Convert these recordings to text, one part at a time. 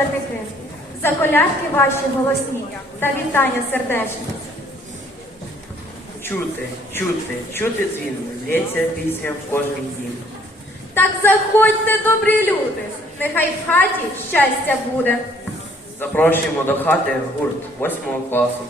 колядники, за колядки ваші голосні та вітання сердечні. Чути, чути, чути дзвін, лється пісня в кожний дім. Так заходьте, добрі люди, нехай в хаті щастя буде. Запрошуємо до хати гурт восьмого класу.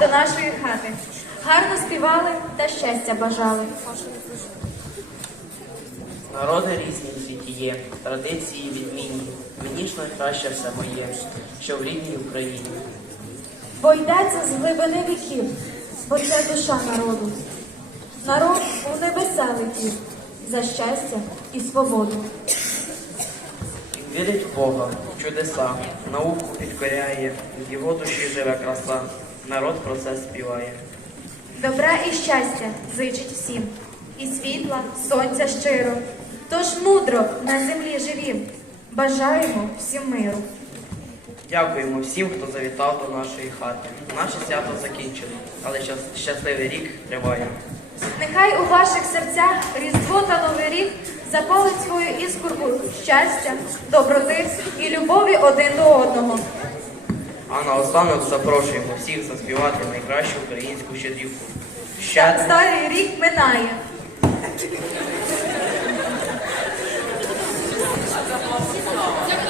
До нашої хати. Гарно співали та щастя бажали. Народи різні в світі є, традиції відмінні. Мені ж найкраще все моє, що в рідній Україні. Бо йдеться з глибини віків, бо це душа народу. Народ у небеса летів за щастя і свободу. Вірить в Бога, в чудеса, науку підкоряє, в його душі живе краса. Народ про це співає. Добра і щастя зичить всім, і світла, сонця щиро. Тож мудро на землі живім, бажаємо всім миру. Дякуємо всім, хто завітав до нашої хати. Наше свято закінчено, але щасливий рік триває. Нехай у ваших серцях Різдво та Новий рік запалить свою іскорку щастя, доброти і любові один до одного. А на останок запрошуємо всіх заспівати найкращу українську щедрівку. Щедро. Старий рік минає. Thank.